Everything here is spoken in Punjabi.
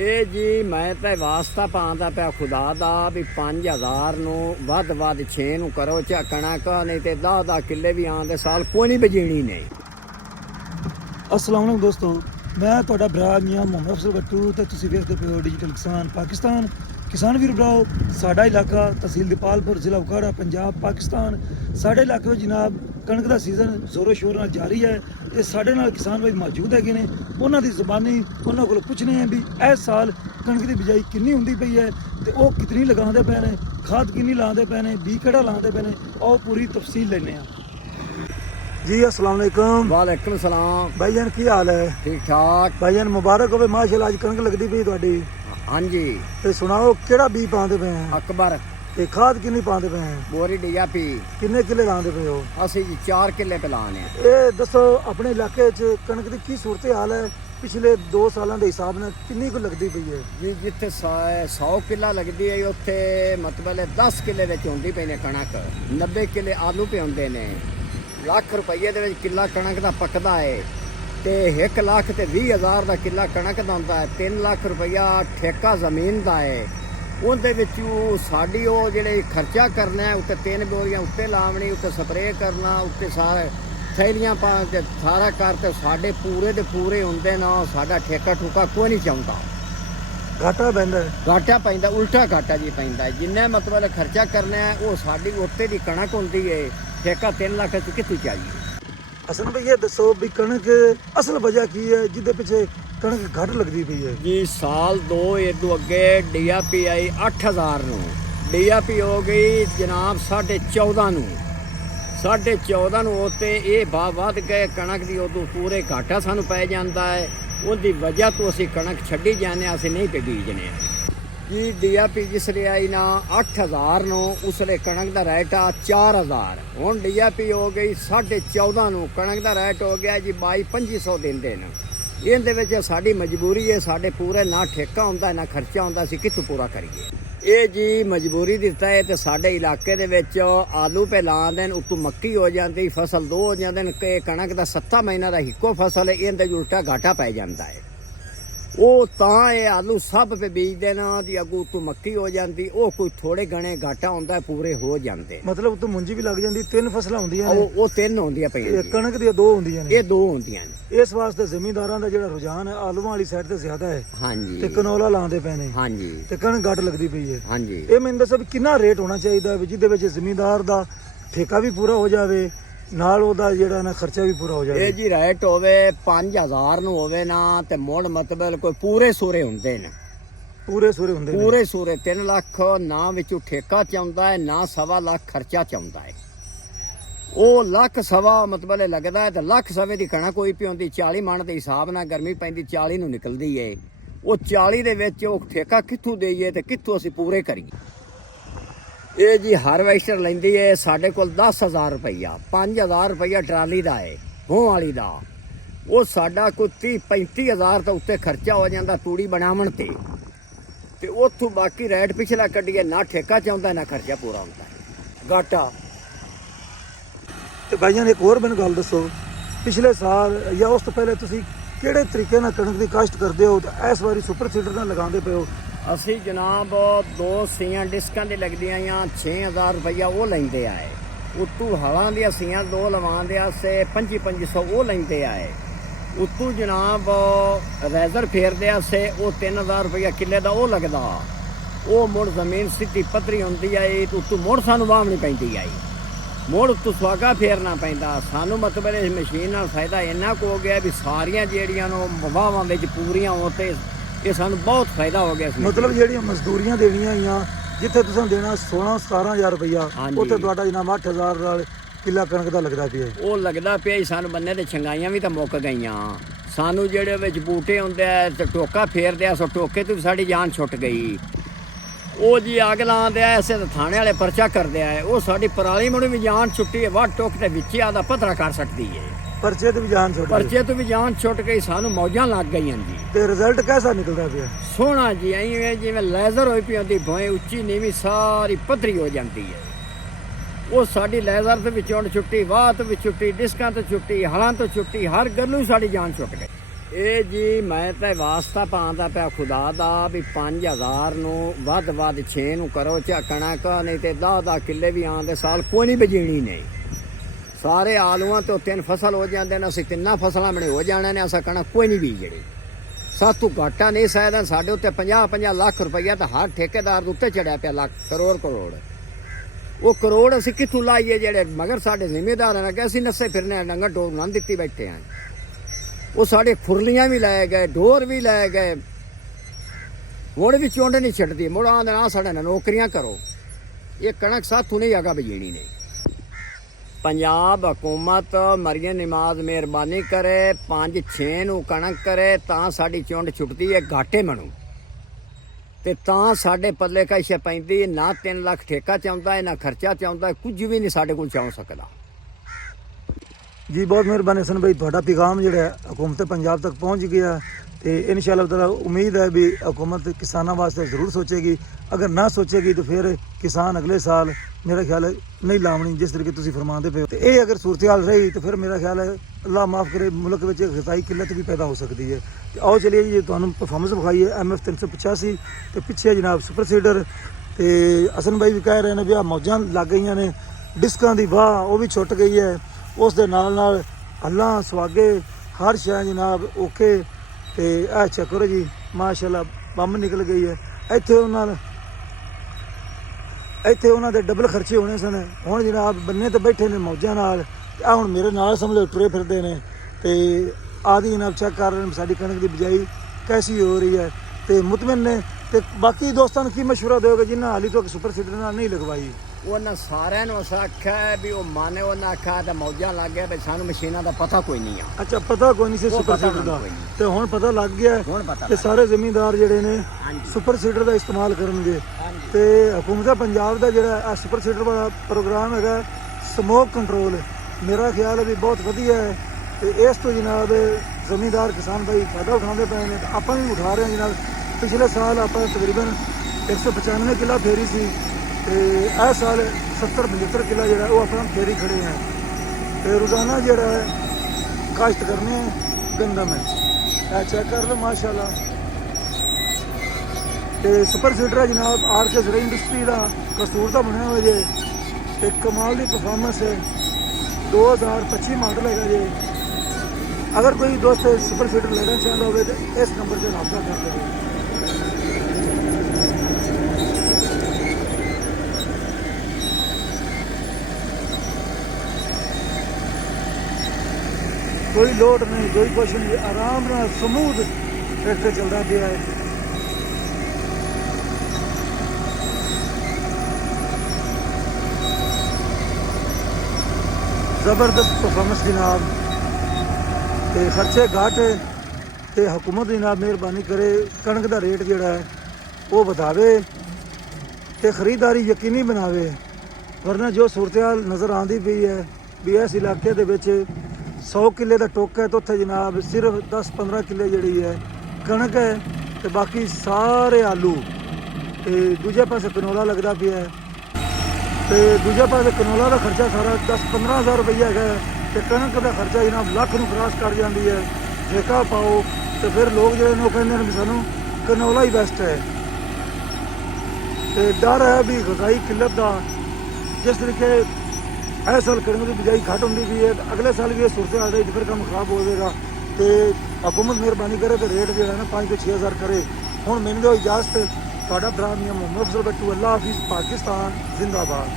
ਇਹ ਜੀ ਮੈਂ ਤਾਂ ਵਾਸਤਾ ਪਾਉਂਦਾ ਪਿਆ ਖੁਦਾ ਦਾ ਵੀ 5000 ਨੂੰ ਵੱਧ 6 ਨੂੰ ਕਰੋ ਝਾਕਣਾ ਕਾ ਨਹੀਂ ਤੇ 10 ਕਿੱਲੇ ਵੀ ਆਉਣ ਦੇ ਸਾਲ ਕੋਈ ਨਹੀਂ ਬਜੀਣੀ ਨਹੀਂ। अस्सलाम वालेकुम दोस्तों, मैं ਤੁਹਾਡਾ ਭਰਾ ਮੀਆਂ ਮੁਹੰਮਦ ਅਫਜ਼ਲ ਬੱਟੂ ਤੇ ਤੁਸੀਂ ਵੇਖਦੇ ਪਏ ਹੋ ਡਿਜੀਟਲ ਕਿਸਾਨ ਪਾਕਿਸਤਾਨ। ਕਿਸਾਨ ਵੀਰ ਭਰਾਓ, ਸਾਡਾ ਇਲਾਕਾ ਤਹਿਸੀਲ ਦੀਪਾਲਪੁਰ, ਜ਼ਿਲ੍ਹਾ ਉਕਾੜਾ, ਪੰਜਾਬ, ਪਾਕਿਸਤਾਨ। ਸਾਡੇ ਇਲਾਕੇ ਵਿੱਚ ਜਨਾਬ ਕਣਕ ਦਾ ਸੀਜ਼ਨ ਜ਼ੋਰੋ ਸ਼ੋਰ ਨਾਲ ਜਾਰੀ ਹੈ ਤੇ ਸਾਡੇ ਨਾਲ ਕਿਸਾਨ ਭਾਈ ਮੌਜੂਦ ਹੈਗੇ ਨੇ। ਉਹਨਾਂ ਦੀ ਜ਼ੁਬਾਨੀ ਉਹਨਾਂ ਕੋਲ ਪੁੱਛਣੇ ਆ ਵੀ ਇਸ ਸਾਲ ਕਣਕ ਦੀ ਬਿਜਾਈ ਕਿੰਨੀ ਹੁੰਦੀ ਪਈ ਹੈ ਤੇ ਉਹ ਕਿਤਨੀ ਲਗਾਉਂਦੇ ਪਏ ਨੇ, ਖਾਦ ਕਿੰਨੀ ਲਾਉਂਦੇ ਪਏ ਨੇ, ਬੀਜ ਕਿਹੜਾ ਲਾਉਂਦੇ ਪਏ ਨੇ, ਉਹ ਪੂਰੀ ਤਫਸੀਲ ਲੈਣੇ ਆ जी। अस्सलाम वालेकुम। वालेकुम सलाम भाईजान, की हाल है? ठीक ठाक भाईजान मुबारक होवे, माशाअल्लाह। अज कणक लगदी पई तुहाडी। हाँ जी। ते सुनाओ किहड़ा बी पांदे पे हैं? अकबर। ते खाद किन्नी पांदे पे हैं? बोरी DAP किन्ने किले लांदे पे हो? ਅਸੀਂ ਜੀ 4 ਕਿੱਲੇ ਪਿਲਾਣੇ। ਇਹ ਦੱਸੋ ਆਪਣੇ ਇਲਾਕੇ 'ਚ ਕਣਕ ਦੀ ਕੀ ਸੂਰਤ ਹਾਲ ਹੈ? ਪਿਛਲੇ 2 ਸਾਲਾਂ ਦੇ ਹਿਸਾਬ ਨਾਲ ਕਿੰਨੀ ਕੁ ਲੱਗਦੀ ਪਈ ਹੈ? ਜੀ ਜਿੱਥੇ 100 ਕਿੱਲਾ ਲੱਗਦੀ ਹੈ ਉੱਥੇ ਮਤਲਬ 10 ਕਿੱਲੇ ਵਿੱਚ ਹੁੰਦੀ ਪਈ ਨੇ ਕਣਕ। 90 ਕਿੱਲੇ ਆਲੂ ਪੇ ਹੁੰਦੇ ਨੇ। ਲੱਖ ਰੁਪਈਏ ਦੇ ਵਿੱਚ ਕਿੱਲਾ ਕਣਕ ਦਾ ਪੱਕਦਾ ਹੈ ਤੇ 1 ਲੱਖ ਤੇ 20,000 ਦਾ ਕਿੱਲਾ ਕਣਕ ਦਾ ਹੁੰਦਾ ਹੈ। 3 ਲੱਖ ਰੁਪਈਆ ਠੇਕਾ ਜ਼ਮੀਨ ਦਾ ਹੈ। ਉਹਦੇ ਵਿੱਚ ਸਾਡੀ ਉਹ ਜਿਹੜੇ ਖਰਚਾ ਕਰਨਾ ਹੈ ਉੱਤੇ 3 ਬੋਰੀਆਂ ਉੱਤੇ ਲਾਵਣੀ, ਉੱਤੇ ਸਪਰੇਅ ਕਰਨਾ, ਉੱਤੇ ਸਾਰੇ ਥੈਲੀਆਂ ਪਾ ਕੇ ਸਾਰਾ ਕਰ ਤੇ ਸਾਡੇ ਪੂਰੇ ਦੇ ਪੂਰੇ ਹੁੰਦੇ ਨਾ। ਸਾਡਾ ਠੇਕਾ ਠੁਕਾ ਕੋਈ ਨਹੀਂ ਚਾਹੁੰਦਾ। ਘਾਟਾ ਪੈਂਦਾ ਹੈ? ਘਾਟਾ ਪੈਂਦਾ, ਉਲਟਾ ਘਾਟਾ ਜੀ ਪੈਂਦਾ। ਜਿੰਨਾ ਮਤਲਬ ਖਰਚਾ ਕਰਨਾ ਹੈ ਉਹ ਸਾਡੀ ਉੱਤੇ ਦੀ ਕਣਕ ਹੁੰਦੀ ਹੈ। ਠੇਕਾ 3 ਲੱਖ ਚ ਕਿੱਥੋਂ ਚਾਹੀਏ? ਅਸਲ ਵਿੱਚ ਇਹ ਦੱਸੋ ਵੀ ਕਣਕ ਅਸਲ ਵਜ੍ਹਾ ਕੀ ਹੈ ਜਿਹਦੇ ਪਿੱਛੇ ਕਣਕ ਘੱਟ ਲੱਗਦੀ ਪਈ ਹੈ? ਜੀ ਸਾਲ 2 ਇਦੋਂ ਅੱਗੇ DAP ਆਈ 8000 ਨੂੰ। DAP ਹੋ ਗਈ ਜਨਾਬ 14.5 ਨੂੰ। 14.5 ਨੂੰ ਉੱਤੇ ਇਹ ਭਾਅ ਵੱਧ ਗਏ ਕਣਕ ਦੀ। ਉਦੋਂ ਪੂਰੇ ਘਾਟਾ ਸਾਨੂੰ ਪੈ ਜਾਂਦਾ ਹੈ। ਉਹਦੀ ਵਜ੍ਹਾ ਤੋਂ ਅਸੀਂ ਕਣਕ ਛੱਡੀ ਜਾਂਦੇ ਹਾਂ, ਅਸੀਂ ਨਹੀਂ ਪੇ ਬੀਜਨੇ ਜੀ। DAP ਜਿਸ ਲਈ ਆਈ ਨਾ 8000 ਨੂੰ, ਉਸ ਲਈ ਕਣਕ ਦਾ ਰੇਟ ਆ 4000। ਹੁਣ DAP ਹੋ ਗਈ 14.5 ਨੂੰ, ਕਣਕ ਦਾ ਰੇਟ ਹੋ ਗਿਆ ਜੀ 22-2500 ਦਿੰਦੇ ਨੇ। ਇਹਦੇ ਵਿੱਚ ਸਾਡੀ ਮਜਬੂਰੀ ਹੈ। ਸਾਡੇ ਪੂਰੇ ਨਾ ਠੇਕਾ ਹੁੰਦਾ ਨਾ ਖਰਚਾ ਹੁੰਦਾ, ਅਸੀਂ ਕਿੱਥੋਂ ਪੂਰਾ ਕਰੀਏ? ਇਹ ਜੀ ਮਜਬੂਰੀ ਦਿੱਤਾ ਹੈ। ਤੇ ਸਾਡੇ ਇਲਾਕੇ ਦੇ ਵਿੱਚ ਆਲੂ ਪੇ ਲਾਉਂਦੇ ਨੇ, ਉੱਤੋਂ ਮੱਕੀ ਹੋ ਜਾਂਦੀ, ਫਸਲ 2 ਹੋ ਜਾਂਦੇ ਨੇ ਕਿ ਕਣਕ ਦਾ 7 ਮਹੀਨਾ ਦਾ ਇੱਕੋ ਫਸਲ ਹੈ। ਇਹਦੇ ਉਲਟਾ ਘਾਟਾ ਪੈ ਜਾਂਦਾ ਹੈ। ਉਹ ਤਾਂ ਇਹ ਆਲੂ ਸਭ ਪੇ ਬੀਜਦੇ ਨਾ ਜੀ, ਅੱਗੋਂ ਉੱਤੋਂ ਮੱਕੀ ਹੋ ਜਾਂਦੀ। ਉਹ ਕੋਈ ਥੋੜੇ ਗਣੇ ਘਾਟਾ ਹੁੰਦਾ, ਪੂਰੇ ਹੋ ਜਾਂਦੇ। ਮਤਲਬ ਉੱਤੋਂ ਮੁੰਜੀ ਵੀ ਲੱਗ ਜਾਂਦੀ। 3 ਫਸਲਾਂ ਹੁੰਦੀਆਂ ਨੇ। ਉਹ 3 ਹੁੰਦੀਆਂ ਪਈਆਂ। ਕਣਕ ਦੀਆਂ 2 ਹੁੰਦੀਆਂ ਨੇ। ਇਹ 2 ਹੁੰਦੀਆਂ ਨੇ। ਇਸ ਵਾਸਤੇ ਜ਼ਿਮੀਂਦਾਰਾਂ ਦਾ ਜਿਹੜਾ ਰੁਝਾਨ ਹੈ ਆਲੂਆਂ ਵਾਲੀ ਸਾਈਡ ਤੇ ਜ਼ਿਆਦਾ ਹੈ। ਹਾਂਜੀ। ਤੇ ਕਨੋਲਾ ਲਾਉਂਦੇ ਪਏ ਨੇ। ਹਾਂਜੀ। ਤੇ ਕਣਕ ਘੱਟ ਲੱਗਦੀ ਪਈ ਹੈ। ਹਾਂਜੀ। ਇਹ ਮੈਨੂੰ ਦੱਸੋ ਵੀ ਕਿੰਨਾ ਰੇਟ ਹੋਣਾ ਚਾਹੀਦਾ ਵੀ ਜਿਹਦੇ ਵਿੱਚ ਜ਼ਿਮੀਂਦਾਰ ਦਾ ਠੇਕਾ ਵੀ ਪੂਰਾ ਹੋ ਜਾਵੇ, ਨਾਲ ਉਹਦਾ ਜਿਹੜਾ ਨਾ ਖਰਚਾ ਵੀ ਪੂਰਾ ਹੋ ਜਾਵੇ? ਇਹ ਜੀ ਰੇਟ ਹੋਵੇ 5000 ਨੂੰ ਹੋਵੇ ਨਾ ਤੇ ਮੁੜ ਮਤਲਬ ਕੋਈ ਪੂਰੇ ਸੂਰੇ ਹੁੰਦੇ ਨੇ। ਪੂਰੇ ਸੂਰੇ ਹੁੰਦੇ ਨੇ? ਪੂਰੇ ਸੂਰੇ 3 ਲੱਖ ਨਾ ਵਿੱਚੋਂ ਠੇਕਾ ਚਾਹੁੰਦਾ ਹੈ, ਨਾ 1.25 ਲੱਖ ਖਰਚਾ ਚਾਹੁੰਦਾ ਹੈ। ਉਹ ਲੱਖ ਸਵਾ ਮਤਲਬ ਲੱਗਦਾ ਹੈ ਤੇ ਲੱਖ ਸਵੇ ਦੀ ਕਣਕ ਕੋਈ ਪਈ ਹੁੰਦੀ। 40 ਮਣ ਦੇ ਹਿਸਾਬ ਨਾਲ ਗਰਮੀ ਪੈਂਦੀ, 40 ਨੂੰ ਨਿਕਲਦੀ ਏ। ਉਹ 40 ਦੇ ਵਿੱਚ ਉਹ ਠੇਕਾ ਕਿੱਥੋਂ ਦੇਈਏ ਤੇ ਕਿੱਥੋਂ ਅਸੀਂ ਪੂਰੇ ਕਰੀਏ? ਇਹ ਜੀ ਹਾਰਵੈਸਟਰ ਲੈਂਦੀ ਹੈ ਸਾਡੇ ਕੋਲ 10,000 ਰੁਪਈਆ। 5,000 ਰੁਪਈਆ ਟਰਾਲੀ ਦਾ ਹੈ, ਹੋਂ ਵਾਲੀ ਦਾ। ਉਹ ਸਾਡਾ ਕੋਈ 30-35,000 ਤੋਂ ਉੱਤੇ ਖਰਚਾ ਹੋ ਜਾਂਦਾ ਤੂੜੀ ਬਣਾਉਣ ਤੇ ਉੱਥੋਂ ਬਾਕੀ ਰੇਟ ਪਿਛਲਾ ਕੱਢੀਏ। ਨਾ ਠੇਕਾ ਚਾਹੁੰਦਾ ਨਾ ਖਰਚਾ ਪੂਰਾ ਹੁੰਦਾ, ਘਾਟਾ। ਤੇ ਭਾਈਆਂ ਨੇ ਇੱਕ ਹੋਰ ਮੈਨੂੰ ਗੱਲ ਦੱਸੋ, ਪਿਛਲੇ ਸਾਲ ਜਾਂ ਉਸ ਤੋਂ ਪਹਿਲੇ ਤੁਸੀਂ ਕਿਹੜੇ ਤਰੀਕੇ ਨਾਲ ਕਣਕ ਦੀ ਕਾਸ਼ਤ ਕਰਦੇ ਹੋ ਤੇ ਇਸ ਵਾਰੀ ਸੁਪਰ ਸੀਡਰ ਨਾਲ ਲਗਾਉਂਦੇ ਪਏ ਹੋ? ਅਸੀਂ ਜਨਾਬ 2 ਸੀਆਂ ਡਿਸਕਾਂ ਦੇ ਲੱਗਦੀਆਂ ਆ 6000 ਰੁਪਈਆ ਉਹ ਲੈਂਦੇ ਆਏ। ਉੱਤੋਂ ਹਲਾਂ ਦੀਆਂ ਸੀਆਂ 2 ਲਵਾਉਂਦੇ ਆਸੇ 2500 ਉਹ ਲੈਂਦੇ ਆਏ। ਉੱਤੋਂ ਜਨਾਬ ਰੈਜ਼ਰ ਫੇਰਦੇ ਆਸੇ ਉਹ 3000 ਰੁਪਈਆ ਕਿੱਲੇ ਦਾ ਉਹ ਲੱਗਦਾ। ਉਹ ਮੁੜ ਜ਼ਮੀਨ ਸਿੱਧੀ ਪੱਧਰੀ ਹੁੰਦੀ ਆਈ ਤੇ ਉੱਤੋਂ ਮੁੜ ਸਾਨੂੰ ਵਾਹਣੀ ਪੈਂਦੀ ਆਈ। ਮੁੜ ਉੱਤੋਂ ਸੁਆਗਾ ਫੇਰਨਾ ਪੈਂਦਾ ਸਾਨੂੰ। ਮਤਲਬ ਇਸ ਮਸ਼ੀਨ ਨਾਲ ਫਾਇਦਾ ਇੰਨਾ ਕੁ ਹੋ ਗਿਆ ਵੀ ਸਾਰੀਆਂ ਜਿਹੜੀਆਂ ਨੂੰ ਵਾਹਵਾਂ ਵਿੱਚ ਪੂਰੀਆਂ ਹੋ ਤੇ ਇਹ ਸਾਨੂੰ ਬਹੁਤ ਫਾਇਦਾ ਹੋ ਗਿਆ। ਮਤਲਬ ਜਿਹੜੀਆਂ ਮਜ਼ਦੂਰੀਆਂ ਦੇਣੀਆਂ ਆ ਜਿੱਥੇ ਤੁਸੀਂ ਦੇਣਾ 16-17,000 ਰੁਪਈਆ, ਉੱਥੇ ਤੁਹਾਡਾ ਜਨਾਬ 8000 ਨਾਲ ਕਿੱਲਾ ਕਣਕ ਦਾ ਲੱਗਦਾ ਪਿਆ। ਉਹ ਲੱਗਦਾ ਪਿਆ ਹੀ ਸਾਨੂੰ। ਬੰਨੇ ਤੇ ਛੰਗਾਈਆਂ ਵੀ ਤਾਂ ਮੁੱਕ ਗਈਆਂ। ਸਾਨੂੰ ਜਿਹੜੇ ਵਿੱਚ ਬੂਟੇ ਹੁੰਦੇ ਆ ਤੇ ਟੋਕਾ ਫੇਰਦੇ ਆ, ਸੋ ਟੋਕੇ ਤੋਂ ਵੀ ਸਾਡੀ ਜਾਨ ਛੁੱਟ ਗਈ। ਉਹ ਜੀ ਅੱਗ ਲਾਉਂਦੇ ਆ, ਐਸੇ ਥਾਣੇ ਵਾਲੇ ਪਰਚਾ ਕਰਦੇ ਆ। ਉਹ ਸਾਡੀ ਪਰਾਲੀ ਮਣੀ ਵੀ ਜਾਨ ਛੁੱਟੀ ਹੈ। ਵੱਢ ਟੋਕ ਤੇ ਵਿੱਚ ਆਦਾ ਪੱਧਰਾ ਕਰ ਸਕਦੀ ਹੈ। ਪਰਚੇ ਤੋਂ ਵੀ ਜਾਨ ਛੁੱਟ ਗਈ? ਪਰਚੇ ਤੋਂ ਵੀ ਜਾਨ ਛੁੱਟ ਗਈ। ਸਾਨੂੰ ਮੌਜਾਂ ਲੱਗ ਗਈਆਂ ਜੀ। ਤੇ ਰਿਜ਼ਲਟ ਕਿਹਦਾ ਨਿਕਲਦਾ ਪਿਆ? ਸੋਹਣਾ ਜੀ, ਐਵੇਂ ਜਿਵੇਂ ਲੈਜ਼ਰ ਹੋਈ ਪਈ ਹੁੰਦੀ। ਭੋਏ ਉੱਚੀ ਨੀਵੀਂ ਸਾਰੀ ਪੱਧਰੀ ਹੋ ਜਾਂਦੀ ਹੈ। ਉਹ ਸਾਡੀ ਲੈਜ਼ਰ ਤੋਂ ਵੀ ਚੁੰਡ ਛੁੱਟੀ, ਵਾਹ ਤੋਂ ਵੀ ਛੁੱਟੀ, ਡਿਸਕਾਂ ਤੋਂ ਛੁੱਟੀ, ਹਲਾਂ ਤੋਂ ਛੁੱਟੀ, ਹਰ ਗੱਲੋਂ ਸਾਡੀ ਜਾਨ ਛੁੱਟ ਗਈ। ਇਹ ਜੀ ਮੈਂ ਤਾਂ ਵਾਸਤਾ ਪਾਉਂਦਾ ਪਿਆ ਖੁਦਾ ਦਾ ਵੀ 5000 ਨੂੰ ਵੱਧ 6 ਨੂੰ ਕਰੋ ਚਾ ਕਣਕ, ਨਹੀਂ ਤੇ 10 ਕਿੱਲੇ ਵੀ ਆਉਣ ਦੇ ਸਾਲ ਕੋਈ ਨਹੀਂ ਬਜੀਣੀ ਨਹੀਂ। ਸਾਰੇ ਆਲੂਆਂ ਤੋਂ 3 ਫਸਲ ਹੋ ਜਾਂਦੇ ਨੇ, ਅਸੀਂ 3 ਫਸਲਾਂ ਬਣੇ ਹੋ ਜਾਣੇ ਨੇ, ਅਸਾਂ ਕਣਕ ਕੋਈ ਨਹੀਂ ਬੀਜਣੀ। ਸਾਤੋਂ ਘਾਟਾ ਨਹੀਂ ਸਹਿਦਾ, ਸਾਡੇ ਉੱਤੇ 50-50 ਲੱਖ ਰੁਪਈਆ ਤਾਂ ਹਰ ਠੇਕੇਦਾਰ ਦੇ ਉੱਤੇ ਚੜਿਆ ਪਿਆ, ਲੱਖ ਕਰੋੜ। ਉਹ ਕਰੋੜ ਅਸੀਂ ਕਿੱਥੋਂ ਲਾਈਏ? ਜਿਹੜੇ ਮਗਰ ਸਾਡੇ ਜ਼ਿਮੀਦਾਰ ਨੇ ਕਿ ਅਸੀਂ ਨੱਸੇ ਫਿਰਨੇ ਡੰਗਰ ਡੋਰ ਨਾ ਦਿੱਤੀ ਬੈਠੇ ਆਂ। ਉਹ ਸਾਡੇ ਖੁਰਲੀਆਂ ਵੀ ਲੈ ਗਏ, ਡੋਰ ਵੀ ਲੈ ਗਏ, ਮੁੜ ਵੀ ਚੁੰਡ ਨਹੀਂ ਛੱਡਦੀ। ਮੁੜ ਆਂਦੇ ਨਾ ਸਾਡੇ ਨਾਲ ਨੌਕਰੀਆਂ ਕਰੋ। ਇਹ ਕਣਕ ਸਾਥੋਂ ਨਹੀਂ ਆਗਾ ਬਜੀਣੀ ਨਹੀਂ। ਪੰਜਾਬ ਹਕੂਮਤ ਮਰੀਏ ਨਮਾਜ਼ ਮਿਹਰਬਾਨੀ ਕਰੇ 5-6 ਨੂੰ ਕਣਕ ਕਰੇ ਤਾਂ ਸਾਡੀ ਚੁੰਡ ਛੁੱਟਦੀ ਹੈ, ਘਾਟੇ ਬਣੂ ਤੇ ਤਾਂ ਸਾਡੇ ਪੱਲੇ ਕਾਇਸ਼ੇ ਪੈਂਦੀ। ਨਾ 3 ਲੱਖ ਠੇਕਾ ਚਾਹੁੰਦਾ ਹੈ, ਨਾ ਖਰਚਾ ਚਾਹੁੰਦਾ ਹੈ, ਕੁਝ ਵੀ ਨਹੀਂ ਸਾਡੇ ਕੋਲ ਚਾਹ ਸਕਦਾ। ਜੀ ਬਹੁਤ ਮਿਹਰਬਾਨੀ ਹਸਨ ਭਾਈ, ਤੁਹਾਡਾ ਪੈਗਾਮ ਜਿਹੜਾ ਹੈ ਹਕੂਮਤ ਪੰਜਾਬ ਤੱਕ ਪਹੁੰਚ ਗਿਆ ਤੇ ਇਨਸ਼ਾਅੱਲਾ ਤਾਲਾ ਉਮੀਦ ਹੈ ਵੀ ਹਕੂਮਤ ਕਿਸਾਨਾਂ ਵਾਸਤੇ ਜ਼ਰੂਰ ਸੋਚੇਗੀ। ਅਗਰ ਨਾ ਸੋਚੇਗੀ ਤਾਂ ਫਿਰ ਕਿਸਾਨ ਅਗਲੇ ਸਾਲ ਮੇਰਾ ਖਿਆਲ ਹੈ ਨਹੀਂ ਲਾਵਣੀ, ਜਿਸ ਤਰੀਕੇ ਤੁਸੀਂ ਫਰਮਾਉਂਦੇ ਪਏ ਹੋ। ਤੇ ਇਹ ਅਗਰ ਸੂਰਤ-ਹਾਲ ਰਹੀ ਤਾਂ ਫਿਰ ਮੇਰਾ ਖਿਆਲ ਹੈ ਅੱਲਾਹ ਮਾਫ ਕਰੇ ਮੁਲਕ ਵਿੱਚ ਗ਼ਜ਼ਾਈ ਕਿੱਲਤ ਵੀ ਪੈਦਾ ਹੋ ਸਕਦੀ ਹੈ। ਤੇ ਆਓ ਚਲਿਏ ਜੀ ਤੁਹਾਨੂੰ ਪਰਫਾਰਮੈਂਸ ਵਿਖਾਈਏ MF 385 ਤੇ ਪਿੱਛੇ ਜਨਾਬ ਸੁਪਰ ਸੀਡਰ। ਤੇ ਹਸਨ ਭਾਈ ਵੀ ਕਹਿ ਰਹੇ ਨੇ ਵੀ ਆ ਮੌਜਾਂ ਲੱਗ ਗਈਆਂ ਨੇ, ਡਿਸਕਾਂ ਦੀ ਵਾਹ ਉਹ ਵੀ ਛੁੱਟ ਗਈ ਹੈ। ਉਸ ਦੇ ਨਾਲ ਅੱਲਾ ਸੁਹਾਗੇ ਹਰ ਸ਼ੈ ਜਨਾਬ ਓਕੇ। ਤੇ ਇਹ ਚੱਕਰ ਜੀ ਮਾਸ਼ਾਅੱਲਾ ਬੰਮ ਨਿਕਲ ਗਈ ਹੈ। ਇੱਥੇ ਉਹਨਾਂ ਦੇ ਡਬਲ ਖਰਚੇ ਹੋਣੇ ਸਨ। ਹੁਣ ਜਨਾਬ ਬੰਨੇ ਤੇ ਬੈਠੇ ਨੇ ਮੌਜਾਂ ਨਾਲ, ਆ ਹੁਣ ਮੇਰੇ ਨਾਲ ਸਮਝੋ ਟੁਰੇ ਫਿਰਦੇ ਨੇ ਤੇ ਆਦੀ ਜਨਾਬ ਚੈੱਕ ਕਰ ਰਹੇ ਨੇ ਸਾਡੀ ਕਣਕ ਦੀ ਬਿਜਾਈ ਕੈਸੀ ਹੋ ਰਹੀ ਹੈ ਤੇ ਮੁਤਮਿਨ ਨੇ। ਤੇ ਬਾਕੀ ਦੋਸਤਾਂ ਨੂੰ ਕੀ ਮਸ਼ਵਰਾ ਦਿਓਗੇ ਜਿਨ੍ਹਾਂ ਹਾਲੀ ਤੱਕ ਸੁਪਰ ਸੀਡਰ ਨਾਲ ਨਹੀਂ ਲਗਵਾਈ? ਉਹਨਾਂ ਸਾਰਿਆਂ ਨੂੰ ਅਸਾਂ ਆਖਿਆ ਵੀ ਉਹ ਮਾਨੇ, ਉਹਨਾਂ ਆਖਿਆ ਤਾਂ ਮੌਜਾਂ ਲੱਗ ਗਿਆ ਵੀ ਸਾਨੂੰ ਮਸ਼ੀਨਾਂ ਦਾ ਪਤਾ ਕੋਈ ਨਹੀਂ ਆ। ਅੱਛਾ, ਪਤਾ ਕੋਈ ਨਹੀਂ ਸੀ ਸੁਪਰ ਸੀਡਰ ਦਾ, ਤੇ ਹੁਣ ਪਤਾ ਲੱਗ ਗਿਆ ਤੇ ਸਾਰੇ ਜ਼ਿਮੀਂਦਾਰ ਜਿਹੜੇ ਨੇ ਸੁਪਰ ਸੀਡਰ ਦਾ ਇਸਤੇਮਾਲ ਕਰਨਗੇ। ਤੇ ਹਕੂਮਤ ਪੰਜਾਬ ਦਾ ਜਿਹੜਾ ਸੁਪਰ ਸੀਡਰ ਵਾਲਾ ਪ੍ਰੋਗਰਾਮ ਹੈਗਾ ਸਮੋਕ ਕੰਟਰੋਲ, ਮੇਰਾ ਖਿਆਲ ਹੈ ਵੀ ਬਹੁਤ ਵਧੀਆ ਹੈ। ਤੇ ਇਸ ਤੋਂ ਜਨਾਬ ਜ਼ਿਮੀਂਦਾਰ ਕਿਸਾਨ ਭਾਈ ਫਾਇਦਾ ਉਠਾਉਂਦੇ ਪਏ ਨੇ, ਆਪਾਂ ਵੀ ਉਠਾ ਰਹੇ ਹਾਂ ਜਨਾਬ। ਪਿਛਲੇ ਸਾਲ ਆਪਾਂ ਤਕਰੀਬਨ 195 ਕਿੱਲਾ ਫੇਰੀ ਸੀ ਤੇ ਇਹ ਸਾਲ 70-75 ਕਿੱਲਾ ਜਿਹੜਾ ਉਹ ਆਪਾਂ ਫੇਰੀ ਖੜੇ ਹਾਂ। ਤੇ ਰੋਜ਼ਾਨਾ ਜਿਹੜਾ ਹੈ ਕਾਸ਼ਤ ਕਰਨੇ ਗੰਦਮ ਹੈ, ਇਹ ਚੈੱਕ ਕਰ ਲਓ ਮਾਸ਼ਾਅੱਲਾ। ਤੇ ਸੁਪਰ ਸੀਡਰ ਹੈ ਜਨਾਬ RK ਜ਼ਰਾਈ ਇੰਡਸਟਰੀ ਦਾ ਕਸੂਰ ਦਾ ਬਣਿਆ ਹੋਇਆ ਜੇ ਤੇ ਕਮਾਲ ਦੀ ਪਰਫਾਰਮੈਂਸ ਹੈ। 2025 ਮਾਡਲ ਹੈਗਾ ਜੇ। ਅਗਰ ਕੋਈ ਦੋਸਤ ਸੁਪਰ ਸੀਡਰ ਲੈਣਾ ਚਾਹੁੰਦਾ ਹੋਵੇ ਤਾਂ ਇਸ ਨੰਬਰ 'ਤੇ ਰਾਬਤਾ ਕਰ ਲਵੇ। कोई लोड नहीं, कोई कुछ नहीं, आराम ਨਾਲ ਸਮੂਥ ਟਰੈਕਟਰ ਚੱਲਦਾ ਪਿਆ ਹੈ। ਜ਼ਬਰਦਸਤ ਪਰਫਾਰਮੈਂਸ ਜਨਾਬ। ਤੇ ਖਰਚੇ ਘੱਟ ਤੇ ਹਕੂਮਤ ਜਨਾਬ ਮਿਹਰਬਾਨੀ ਕਰੇ ਕਣਕ ਦਾ ਰੇਟ ਜਿਹੜਾ ਹੈ ਉਹ ਵਧਾਵੇ ਤੇ ਖਰੀਦਦਾਰੀ ਯਕੀਨੀ ਬਣਾਵੇ। ਵਰਨਾ ਜੋ ਸੂਰਤ-ਹਾਲ ਨਜ਼ਰ ਆਉਂਦੀ ਪਈ ਹੈ ਵੀ ਇਸ ਇਲਾਕੇ ਦੇ ਵਿੱਚ 100 ਕਿੱਲੇ ਦਾ ਟੋਕਾ ਹੈ ਤੇ ਉੱਥੇ ਜਨਾਬ ਸਿਰਫ 10-15 ਕਿੱਲੇ ਜਿਹੜੀ ਹੈ ਕਣਕ ਹੈ ਤੇ ਬਾਕੀ ਸਾਰੇ ਆਲੂ। ਤੇ ਦੂਜੇ ਪਾਸੇ ਕਨੋਲਾ ਲੱਗਦਾ ਪਿਆ ਹੈ ਤੇ ਦੂਜੇ ਪਾਸੇ ਕਨੋਲਾ ਦਾ ਖਰਚਾ ਸਾਰਾ 10-15 ਹਜ਼ਾਰ ਰੁਪਈਆ ਹੈਗਾ ਤੇ ਕਣਕ ਦਾ ਖਰਚਾ ਜਨਾਬ ਲੱਖ ਨੂੰ ਕ੍ਰਾਸ ਕਰ ਜਾਂਦੀ ਹੈ। ਠੇਕਾ ਪਾਓ ਤੇ ਫਿਰ ਲੋਕ ਜਿਹੜੇ ਨੇ ਉਹ ਕਹਿੰਦੇ ਨੇ ਵੀ ਸਾਨੂੰ ਕਨੋਲਾ ਹੀ ਬੈਸਟ ਹੈ। ਤੇ ਡਰ ਹੈ ਵੀ ਗ਼ਜ਼ਾਈ ਕਿੱਲਤ ਦਾ, ਜਿਸ ਤਰੀਕੇ ਇਸ ਸਾਲ ਕਣਕ ਦੀ ਬਿਜਾਈ ਘੱਟ ਹੁੰਦੀ ਵੀ ਹੈ ਅਗਲੇ ਸਾਲ ਵੀ ਇਹ ਸੂਰਤ-ਹਾਲ ਰਹੀ ਫਿਰ ਕੰਮ ਖਰਾਬ ਹੋ ਜਾਵੇਗਾ। ਤੇ ਹਕੂਮਤ ਮਿਹਰਬਾਨੀ ਕਰੇ ਤੇ ਰੇਟ ਜਿਹੜਾ ਨਾ 5 ਤੋਂ 6 ਹਜ਼ਾਰ ਕਰੇ। ਹੁਣ ਮੈਨੂੰ ਦਿਓ ਇਜਾਜ਼ਤ, ਤੁਹਾਡਾ ਭਰਾ ਮੀਆਂ ਮੁਹੰਮਦ ਅਫਜ਼ਲ ਬੱਟੂ। ਅੱਲਾ ਹਾਫਿਜ਼, ਪਾਕਿਸਤਾਨ ਜ਼ਿੰਦਾਬਾਦ।